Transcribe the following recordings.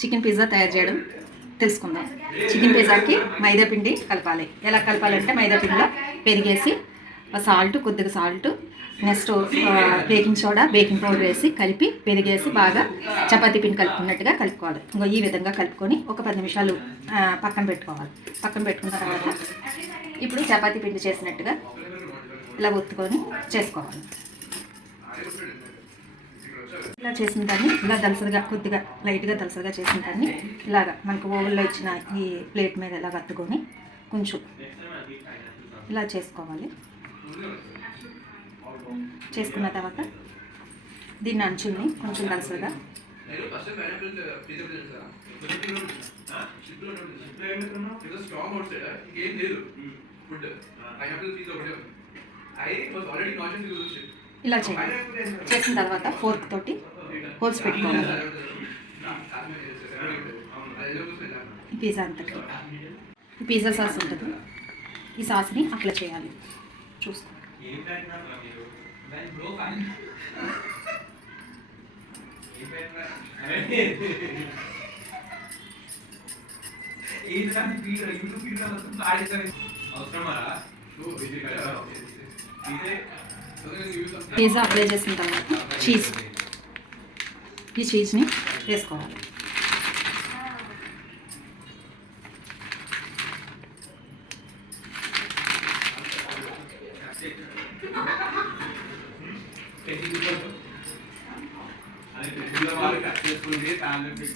Chicken pizza తయారు చేయడం తెలుసుకుందాం. చికెన్ పిజ్జాకి మైదా పిండి కలపాలి. ఎలా కలపాలంటే మైదా పిండిలో పెరిగేసి సాల్ట్, కొద్దిగా salt, next baking soda, baking powder వేసి కలిపి పెరిగేసి బాగా చపాతీ పిండి కలుపుకున్నట్టుగా కలుపుకోవాలి. ఇంకో ఈ విధంగా కలుపుకొని ఒక 10 నిమిషాలు పక్కన పెట్టుకోవాలి. పక్కన పెట్టుకున్న తర్వాత ఇప్పుడు చపాతీ పిండి చేసినట్టుగా ఇలా ఒత్తుకొని చేసుకోవాలి. ఇలా చేసిన దాన్ని ఇలా దలసరిగా కొద్దిగా లైట్గా దలసరిగా చేసిన దాన్ని ఇలాగా మనకు ఓవెన్లో ఇచ్చిన ఈ ప్లేట్ మీద ఇలా కత్తుకొని కొంచెం ఇలా చేసుకోవాలి. చేసుకున్న తర్వాత దీన్ని అంచుల్ని కొంచెం దలసరిగా ఇలా చేయాలి. చేసిన తర్వాత ఫోర్క్ తోటి హోల్స్ పెట్టుకోవాలి. పిజ్జా అంతటి పిజ్జా సాస్ ఉంటుంది. ఈ సాస్ని అప్లై చేయాలి. చూసుకో. పిజ్జా అప్లై చేసిన తర్వాత ఈ చీజ్ని వేసుకోవాలి.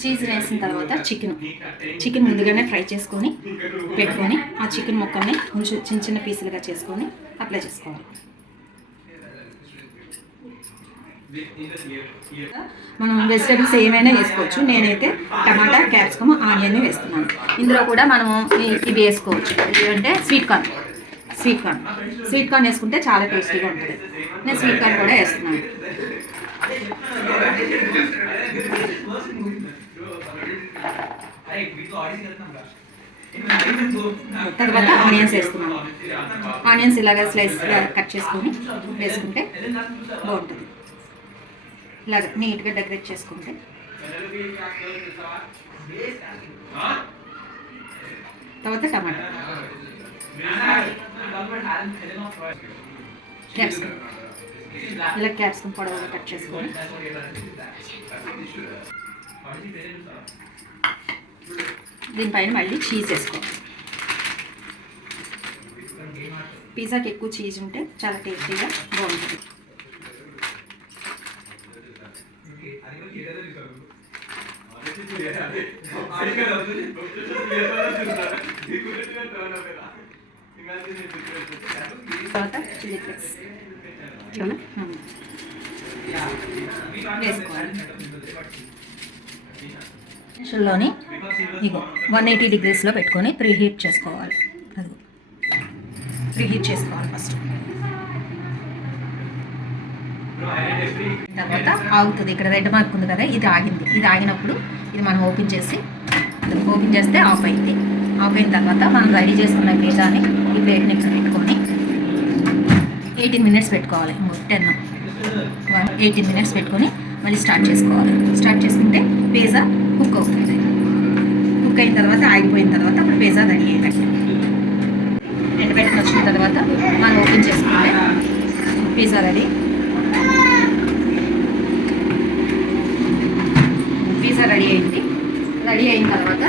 చీజ్ వేసిన తర్వాత చికెన్ ముందుగానే ఫ్రై చేసుకొని పెట్టుకొని ఆ చికెన్ ముక్కల్ని కొంచెం చిన్న చిన్న పీసులుగా చేసుకొని అప్లై చేసుకోవాలి. మనం వెజిటేబుల్స్ ఏమైనా వేసుకోవచ్చు. నేనైతే టమాటా, క్యాప్సికమ్, ఆనియన్ వేస్తున్నాను. ఇందులో కూడా మనము ఇవి వేసుకోవచ్చు. అంటే స్వీట్ కార్న్ వేసుకుంటే చాలా టేస్టీగా ఉంటుంది. నేను స్వీట్ కార్న్ కూడా వేస్తున్నాను. తర్వాత ఆనియన్స్ వేస్తున్నాను. ఆనియన్స్ ఇలాగా స్లైస్గా కట్ చేసుకొని వేసుకుంటే బాగుంటుంది. ఇలాగ నీట్గా డెకరేట్ చేసుకుంటే తర్వాత టమాటా, క్యాప్సికమ్ ఇలా క్యాప్సికమ్ పొడవుగా కట్ చేసుకొని దీనిపైన మళ్ళీ చీజ్ వేసుకోవాలి. పిజ్జాకి ఎక్కువ చీజ్ ఉంటే చాలా టేస్టీగా బాగుంటుంది. తర్వాత చిల్లీ ఫ్లేక్స్ వేసుకోవాలి. లోని ఇగో 180 డిగ్రీస్లో పెట్టుకొని ప్రీహీట్ చేసుకోవాలి. ఫస్ట్. తర్వాత ఆగుతుంది. ఇక్కడ రెడ్ మార్క్ ఉంది కదా, ఇది ఆగింది. ఇది ఆగినప్పుడు ఇది మనం ఓపెన్ చేస్తే ఆఫ్ అయింది. ఆఫ్ అయిన తర్వాత మనం రెడీ చేసుకున్న పిజ్జాని ఈ ప్లేట్ని ఇక్కడ పెట్టుకొని 18 మినిట్స్ పెట్టుకోవాలి. 18 మినిట్స్ పెట్టుకొని మళ్ళీ స్టార్ట్ చేసుకోవాలి. స్టార్ట్ చేసుకుంటే పిజ్జా కుక్ అవుతుంది. కుక్ అయిన తర్వాత ఆగిపోయిన తర్వాత అప్పుడు పిజ్జా రెడీ అయ్యేటట్టు పెట్టుకుని వచ్చిన తర్వాత మనం ఓపెన్ చేసుకుంటే పిజ్జా రెడీ. పిజ్జా రెడీ అయింది. రెడీ అయిన తర్వాత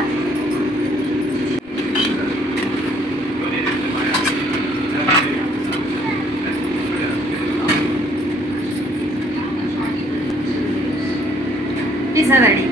పిజ్జా రెడీ.